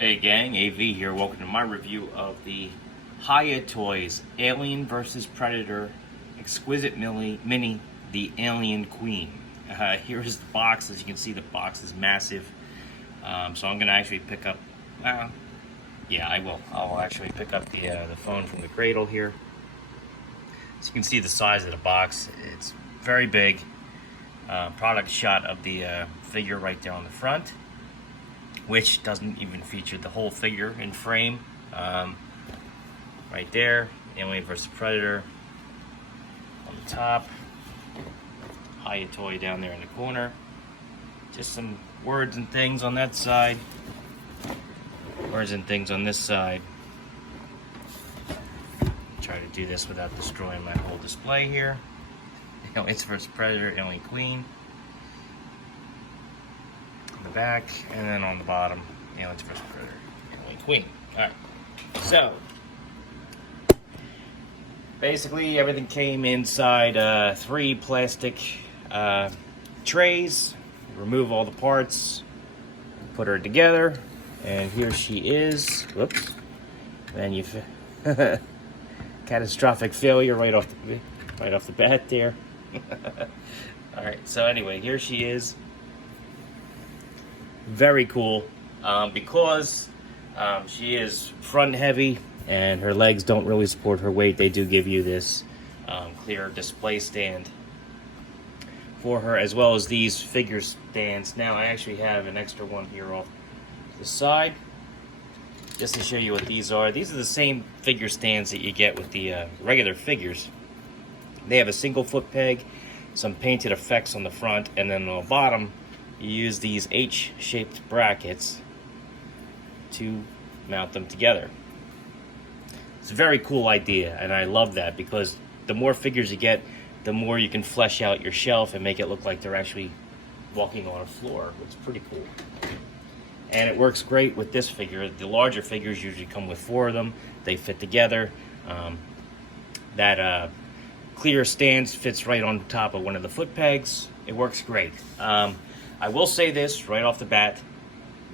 Hey gang, AV here. Welcome to my review of the Hiya Toys Alien vs. Predator Exquisite Mini, the Alien Queen. Here's the box. As you can see, the box is massive. So I'm going to actually pick up, yeah, I will. I'll actually pick up the phone from the cradle here. So you can see the size of the box. It's very big. Product shot of the figure right there on the front, which doesn't even feature the whole figure in frame. Right there, Alien vs. Predator on the top, Hiya toy down there in the corner. Just some words and things on that side, words and things on this side. Try to do this without destroying my whole display here. Aliens vs. Predator, Alien Queen. On the back, and then on the bottom, Aliens vs. Predator, Alien Queen. Alright, so basically everything came inside 3 plastic trays. Remove all the parts, put her together, and here she is. Whoops. Catastrophic failure right off the bat there. Alright, so anyway, here she is. Very cool, because she is front heavy and her legs don't really support her weight. They do give you this clear display stand for her, as well as these figure stands. Now I actually have an extra one here off the side just to show you what these are. These are the same figure stands that you get with the regular figures. They have a single foot peg, some painted effects on the front, and then on the bottom you use these H-shaped brackets to mount them together. It's a very cool idea, and I love that, because the more figures you get, the more you can flesh out your shelf and make it look like they're actually walking on a floor. It's pretty cool. And it works great with this figure. The larger figures usually come with 4 of them. They fit together. That clear stand fits right on top of one of the foot pegs. It works great. I will say this right off the bat.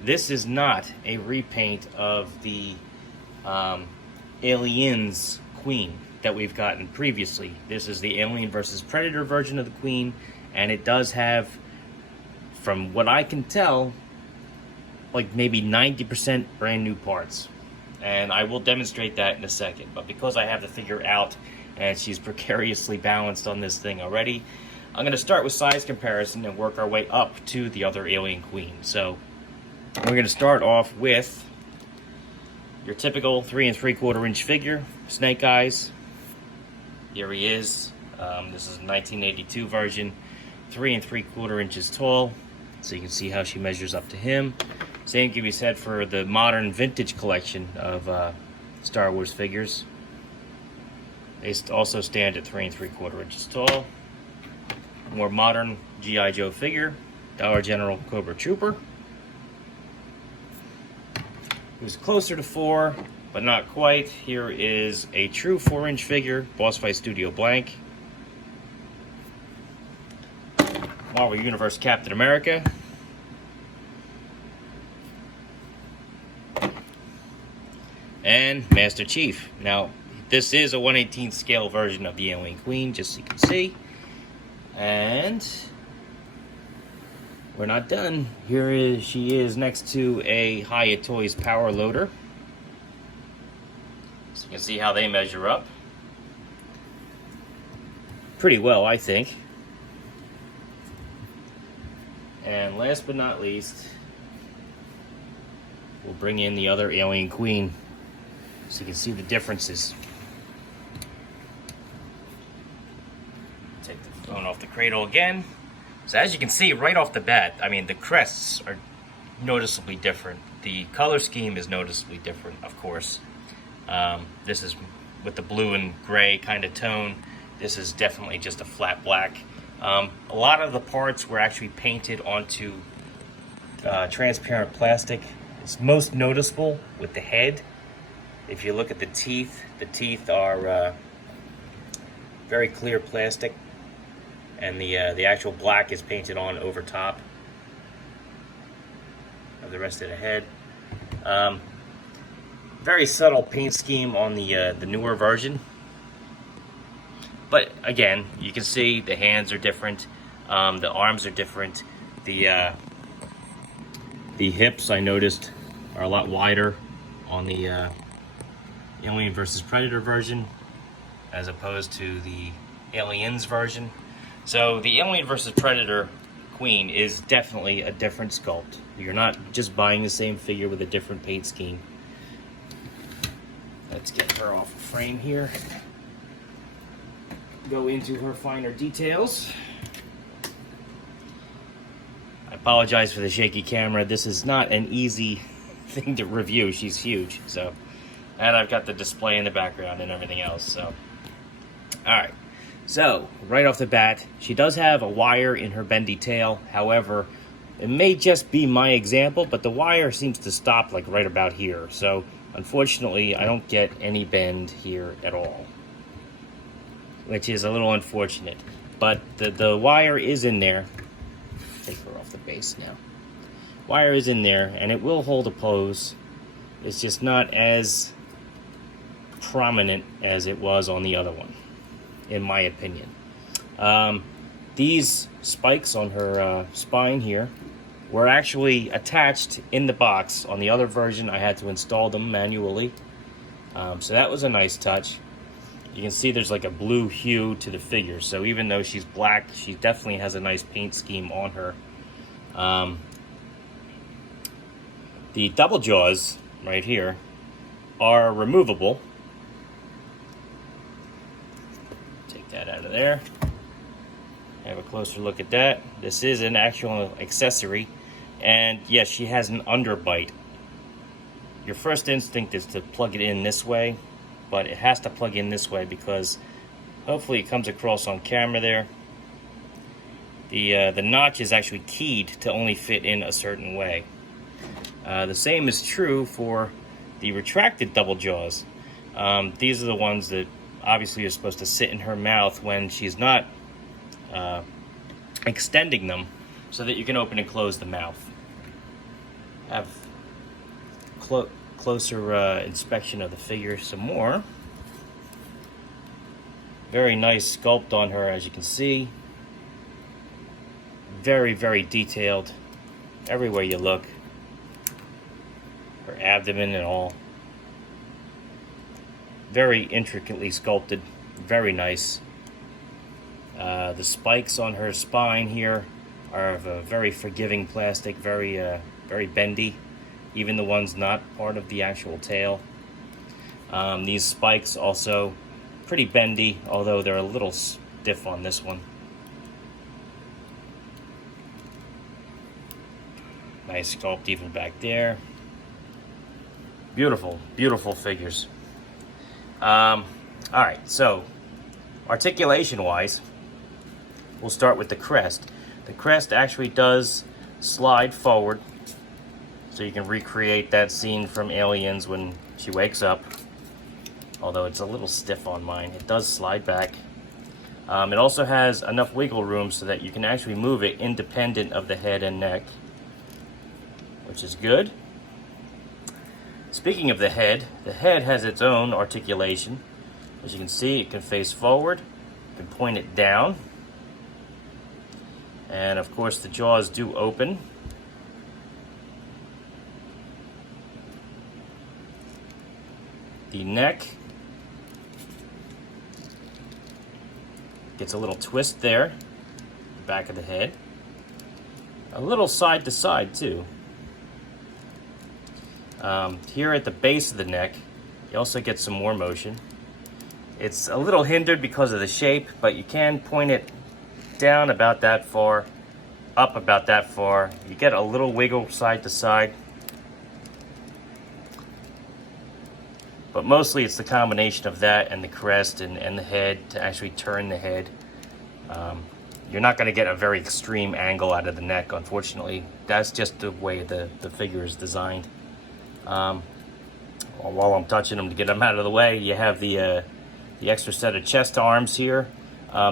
This is not a repaint of the Aliens Queen that we've gotten previously. This is the Alien vs. Predator version of the Queen, and it does have, from what I can tell, like maybe 90% brand new parts. And I will demonstrate that in a second. But because I have the figure out and she's precariously balanced on this thing already, I'm going to start with size comparison and work our way up to the other Alien Queen. So we're going to start off with your typical 3 3/4 inch figure, Snake Eyes. Here he is. This is a 1982 version, 3 3/4 inches tall. So you can see how she measures up to him. Same can be said for the modern vintage collection of Star Wars figures. They also stand at 3 3/4 inches tall. More modern G.I. Joe figure, Dollar General Cobra Trooper. Who's closer to 4, but not quite. Here is a true 4-inch figure, Boss Fight Studio Blank. Marvel Universe Captain America. And Master Chief. Now, this is a 1/18 scale version of the Alien Queen, just so you can see. And we're not done. She is next to a Hiya Toys Power Loader. So you can see how they measure up. Pretty well, I think. And last but not least, we'll bring in the other Alien Queen so you can see the differences. Take the phone off the cradle again. So as you can see right off the bat, I mean, the crests are noticeably different. The color scheme is noticeably different, of course. This is with the blue and gray kind of tone. This is definitely just a flat black. A lot of the parts were actually painted onto transparent plastic. It's most noticeable with the head. If you look at the teeth are very clear plastic. and the actual black is painted on over top of the rest of the head. Very subtle paint scheme on the newer version. But again, you can see the hands are different, the arms are different, the hips I noticed are a lot wider on the Alien vs. Predator version as opposed to the Aliens version. So the Alien vs. Predator Queen is definitely a different sculpt. You're not just buying the same figure with a different paint scheme. Let's get her off the frame here. Go into her finer details. I apologize for the shaky camera. This is not an easy thing to review. She's huge, so. And I've got the display in the background and everything else, so. Alright, so right off the bat, she does have a wire in her bendy tail. However, it may just be my example, but the wire seems to stop like right about here. So unfortunately, I don't get any bend here at all, which is a little unfortunate. But the wire is in there. Take her off the base now. Wire is in there, and it will hold a pose. It's just not as prominent as it was on the other one, in my opinion. These spikes on her spine here were actually attached in the box. On the other version, I had to install them manually. So that was a nice touch. You can see there's like a blue hue to the figure. So even though she's black, she definitely has a nice paint scheme on her. The double jaws right here are removable. Take that out of there. Have a closer look at that. This is an actual accessory. And yes, she has an underbite. Your first instinct is to plug it in this way, but it has to plug in this way because hopefully it comes across on camera there. The notch is actually keyed to only fit in a certain way. The same is true for the retracted double jaws. These are the ones that obviously are supposed to sit in her mouth when she's not extending them, so that you can open and close the mouth. Have closer inspection of the figure some more. Very nice sculpt on her, as you can see. Very, very detailed everywhere you look. Her abdomen and all. Very intricately sculpted. Very nice. The spikes on her spine here are of a very forgiving plastic, very bendy, even the ones not part of the actual tail. These spikes also pretty bendy, although they're a little stiff on this one. Nice sculpt even back there. Beautiful, beautiful figures. Alright, so articulation-wise, we'll start with the crest. The crest actually does slide forward, so you can recreate that scene from Aliens when she wakes up. Although it's a little stiff on mine, it does slide back. It also has enough wiggle room so that you can actually move it independent of the head and neck, which is good. Speaking of the head has its own articulation. As you can see, it can face forward, you can point it down, and of course the jaws do open. The neck gets a little twist there, the back of the head. A little side to side too. Here at the base of the neck, you also get some more motion. It's a little hindered because of the shape, but you can point it down about that far, up about that far. You get a little wiggle side to side. But mostly it's the combination of that and the crest and the head to actually turn the head. You're not going to get a very extreme angle out of the neck, unfortunately. That's just the way the figure is designed. While I'm touching them to get them out of the way, you have the extra set of chest arms here.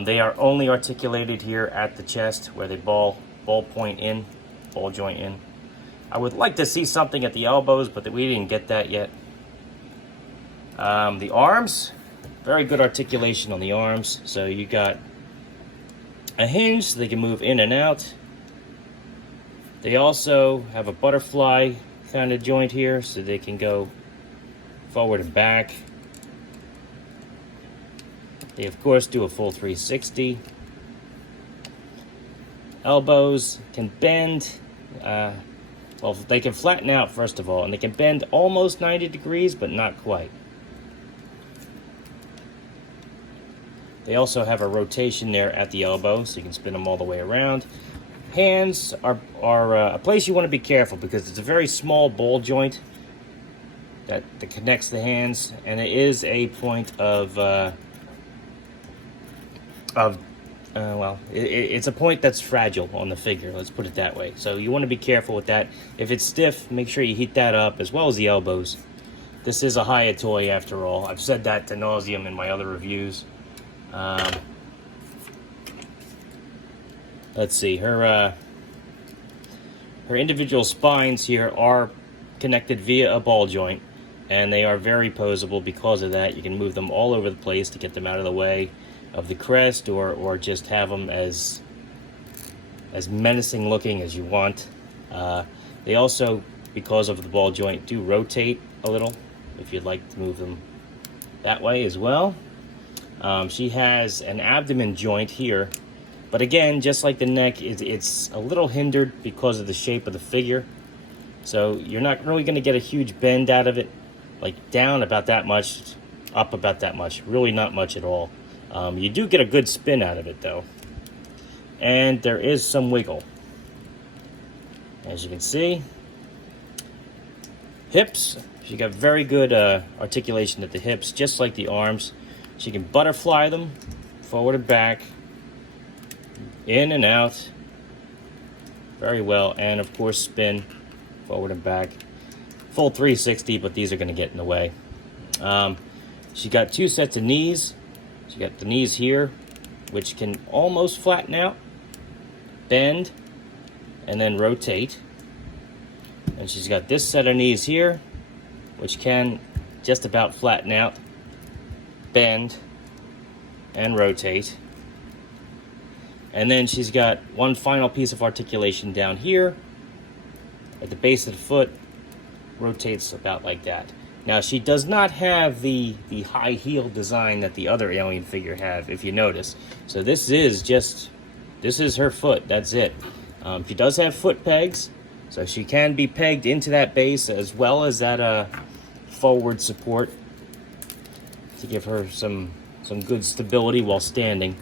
They are only articulated here at the chest where they ball joint in. I would like to see something at the elbows, but we didn't get that yet. The arms, very good articulation on the arms. So you got a hinge so they can move in and out. They also have a butterfly kind of joint here so they can go forward and back. They of course do a full 360. Elbows can bend, well, they can flatten out first of all, and they can bend almost 90 degrees, but not quite. They also have a rotation there at the elbow, so you can spin them all the way around. Hands are a place you want to be careful because it's a very small ball joint that connects the hands, and it is a point of well, it's a point that's fragile on the figure, let's put it that way. So you want to be careful with that. If it's stiff, make sure you heat that up, as well as the elbows. This is a Hiya toy after all. I've said that to nauseum in my other reviews. Let's see, her individual spines here are connected via a ball joint, and they are very posable because of that. You can move them all over the place to get them out of the way of the crest, or just have them as menacing looking as you want. They also, because of the ball joint, do rotate a little if you'd like to move them that way as well. She has an abdomen joint here, but again, just like the neck, it's a little hindered because of the shape of the figure. So you're not really going to get a huge bend out of it, like down about that much, up about that much, really not much at all. You do get a good spin out of it though, and there is some wiggle, as you can see. Hips, she got very good articulation at the hips, just like the arms. She can butterfly them forward and back, in and out very well, and of course spin forward and back. Full 360, but these are going to get in the way. She got two sets of knees. She got the knees here, which can almost flatten out, bend, and then rotate. And she's got this set of knees here, which can just about flatten out, bend, and rotate. And then she's got one final piece of articulation down here at the base of the foot, rotates about like that. Now, she does not have the high heel design that the other alien figure have, if you notice. So this is her foot, that's it. She does have foot pegs, so she can be pegged into that base as well as that forward support to give her some good stability while standing.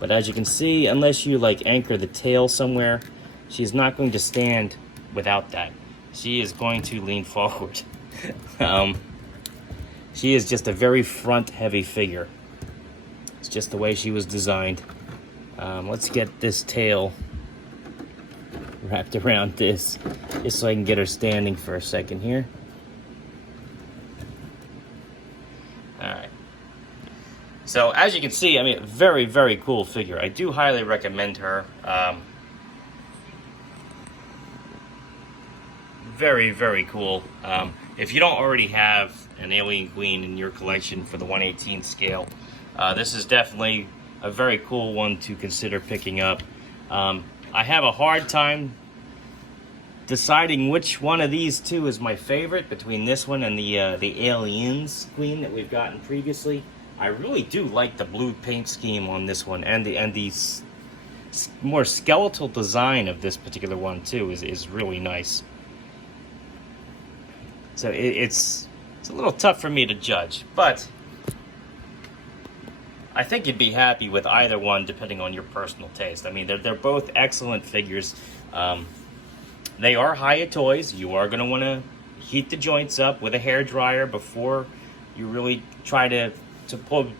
But as you can see, unless you like anchor the tail somewhere, she's not going to stand without that. She is going to lean forward. She is just a very front-heavy figure. It's just the way she was designed. Let's get this tail wrapped around this, just so I can get her standing for a second here. Alright. So, as you can see, I mean, very, very cool figure. I do highly recommend her. Very, very cool. If you don't already have an Alien Queen in your collection for the 1/18 scale, this is definitely a very cool one to consider picking up. I have a hard time deciding which one of these two is my favorite between this one and the Aliens Queen that we've gotten previously. I really do like the blue paint scheme on this one, and the more skeletal design of this particular one too is really nice. So it's a little tough for me to judge, but I think you'd be happy with either one depending on your personal taste. I mean, they're both excellent figures. They are Hiya toys. You are going to want to heat the joints up with a hair dryer before you really try to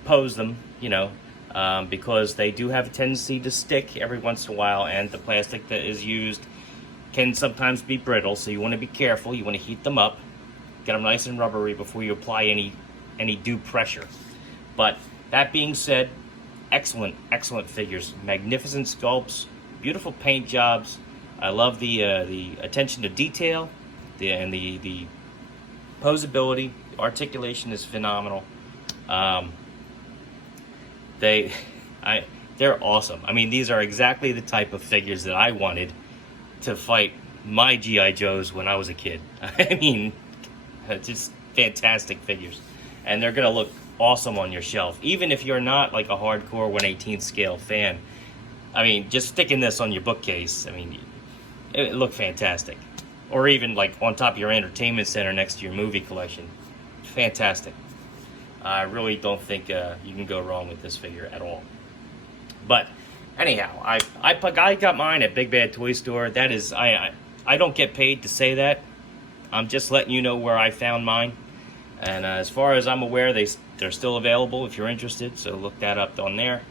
pose them, you know, because they do have a tendency to stick every once in a while, and the plastic that is used can sometimes be brittle, so you want to be careful. You want to heat them up, get them nice and rubbery before you apply any due pressure. But that being said, excellent figures, magnificent sculpts, beautiful paint jobs. I love the attention to detail, the posability. Articulation is phenomenal. They're awesome. I mean, these are exactly the type of figures that I wanted to fight my G.I. Joes when I was a kid. I mean, just fantastic figures. And they're going to look awesome on your shelf. Even if you're not like a hardcore 1/18 scale fan, I mean, just sticking this on your bookcase, I mean, it looked fantastic. Or even like on top of your entertainment center next to your movie collection. Fantastic. I really don't think you can go wrong with this figure at all. But anyhow, I got mine at Big Bad Toy Store. That is, I don't get paid to say that. I'm just letting you know where I found mine. And as far as I'm aware, they're still available if you're interested. So look that up on there.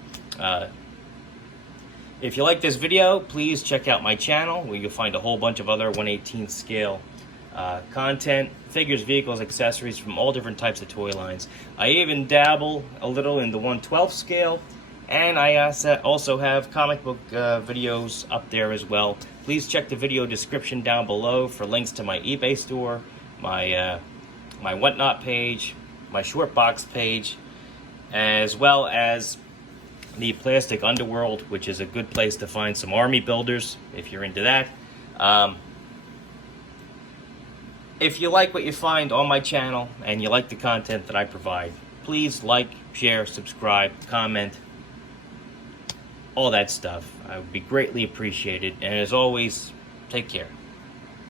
If you like this video, please check out my channel where you'll find a whole bunch of other 1/18 scale content, figures, vehicles, accessories from all different types of toy lines. I even dabble a little in the 1/12 scale, and I also have comic book videos up there as well. Please check the video description down below for links to my eBay store, my Whatnot page, my Shortboxed page, as well as the Plastic Underworld, which is a good place to find some army builders if you're into that. If you like what you find on my channel and you like the content that I provide, please like, share, subscribe, comment, all that stuff. I would be greatly appreciated. And as always, take care.